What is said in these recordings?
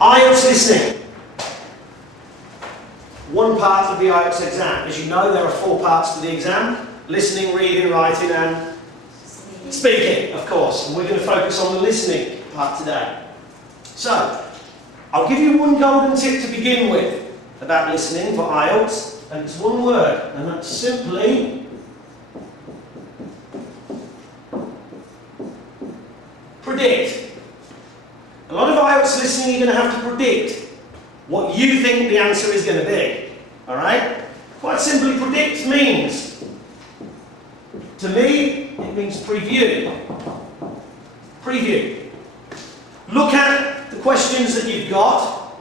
IELTS listening. One part of the IELTS exam. As you know, there are 4 parts to the exam. Listening, reading, writing and speaking, of course. And we're going to focus on the listening part today. So, I'll give you one golden tip to begin with about listening for IELTS. And it's one word, and that's simply predict. A lot of IELTS listening, you're going to have to predict what you think the answer is going to be. Alright? Quite simply, predict means, to me, it means preview. Preview. Look at the questions that you've got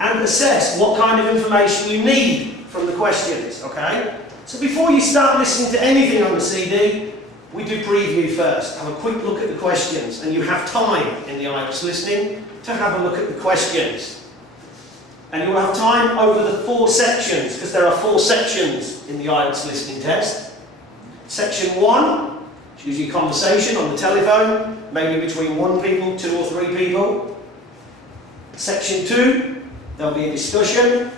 and assess what kind of information you need from the questions. Okay? So before you start listening to anything on the CD, we do preview first. Have a quick look at the questions, and you have time in the IELTS listening to have a look at the questions. And you'll have time over the 4 sections, because there are 4 sections in the IELTS listening test. Section 1, it's usually conversation on the telephone, maybe between 1 people, 2 or 3 people. Section 2, there'll be a discussion,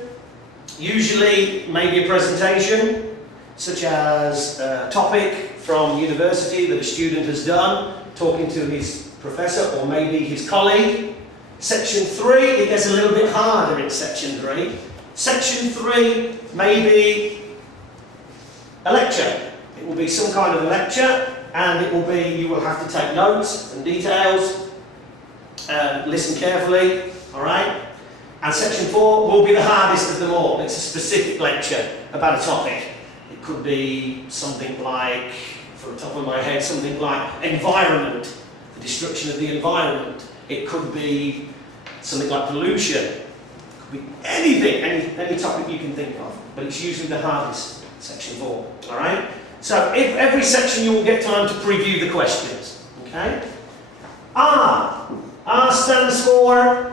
usually maybe a presentation, such as a topic from university that a student has done, talking to his professor or maybe his colleague. Section 3, it gets a little bit harder in Section 3. Section 3 may be a lecture. It will be some kind of a lecture, and it will be, you will have to take notes and details, listen carefully, alright? And Section 4 will be the hardest of them all. It's a specific lecture about a topic. It could be something like, from the top of my head, something like environment, the destruction of the environment. It could be something like pollution. It could be anything, any topic you can think of. But it's usually the hardest, Section 4. Alright? So if every section you will get time to preview the questions. Okay? R. R stands for,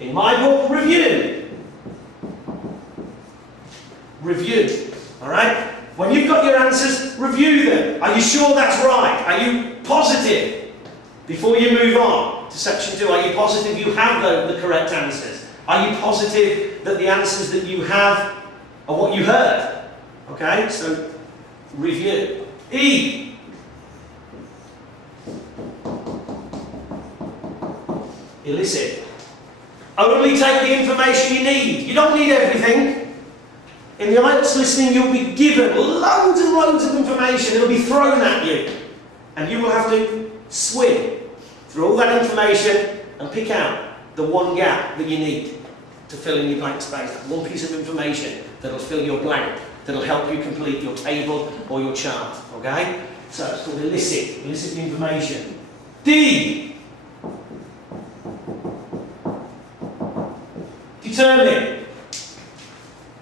in my book, review. Review. Alright? When you've got your answers, review them. Are you sure that's right? Are you positive? Before you move on to section 2, are you positive you have the correct answers? Are you positive that the answers that you have are what you heard? Okay, so review. E. Elicit. Only take the information you need. You don't need everything. In the IELTS listening, you'll be given loads and loads of information. It'll be thrown at you. And you will have to swim through all that information and pick out the one gap that you need to fill in your blank space. That one piece of information that'll fill your blank, that'll help you complete your table or your chart. Okay? So it's called elicit. Elicit the information. D. Determine.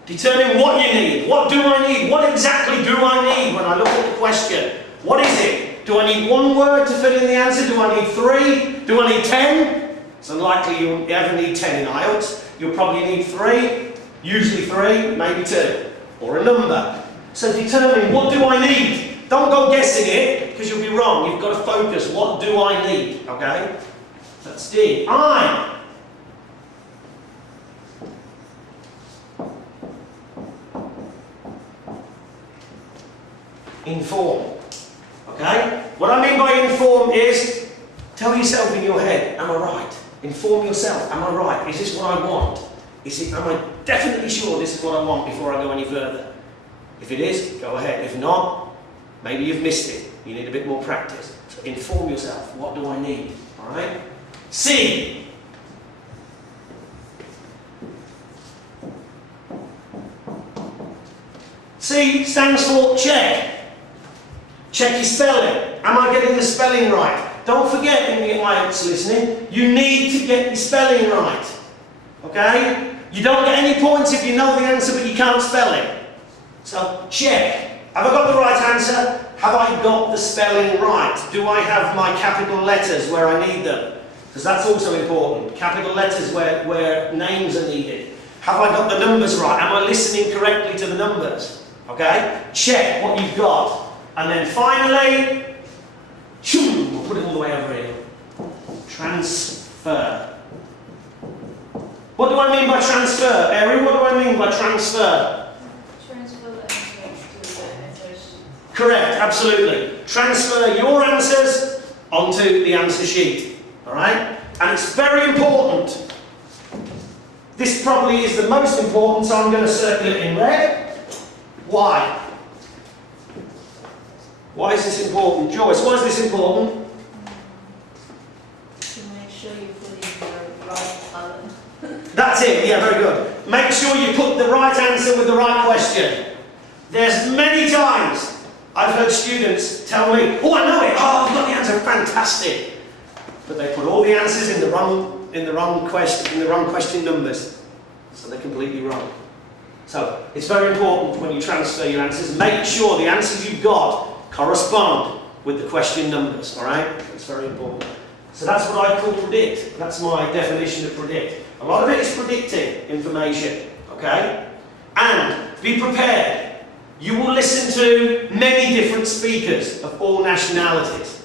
Determine what you need. What do I need? What exactly do I need when I look at the question? What is it? Do I need 1 word to fill in the answer? Do I need 3? Do I need 10? It's unlikely you'll ever need 10 in IELTS. You'll probably need 3, usually 3, maybe 2, or a number. So determine, what do I need? Don't go guessing it, because you'll be wrong. You've got to focus. What do I need? Okay? That's D. I. Inform. Okay? What I mean by inform is, tell yourself in your head, am I right? Inform yourself, am I right? Is this what I want? Am I definitely sure this is what I want before I go any further? If it is, go ahead. If not, maybe you've missed it. You need a bit more practice. So inform yourself, what do I need? Alright? C. C stands for check. Check your spelling. Am I getting the spelling right? Don't forget in the IELTS listening, you need to get your spelling right. Okay? You don't get any points if you know the answer but you can't spell it. So check. Have I got the right answer? Have I got the spelling right? Do I have my capital letters where I need them? Because that's also important. Capital letters where names are needed. Have I got the numbers right? Am I listening correctly to the numbers? Okay? Check what you've got. And then finally, we'll put it all the way over here. Transfer. transfer. What do I mean by transfer? Ariel, what do I mean by transfer? Transfer the answer to the answer sheet. Correct, absolutely. Transfer your answers onto the answer sheet. Alright? And it's very important. This probably is the most important, so I'm going to circle it in red. Why? Why is this important? Joyce, why is this important? To make sure you put in the right column. That's it, yeah, very good. Make sure you put the right answer with the right question. There's many times I've heard students tell me, oh, I know it, oh, I've got the answer, fantastic. But they put all the answers in the wrong question numbers. So they're completely wrong. So it's very important when you transfer your answers, make sure the answers you've got correspond with the question numbers, alright? It's very important. So that's what I call predict. That's my definition of predict. A lot of it is predicting information, okay? And be prepared. You will listen to many different speakers of all nationalities.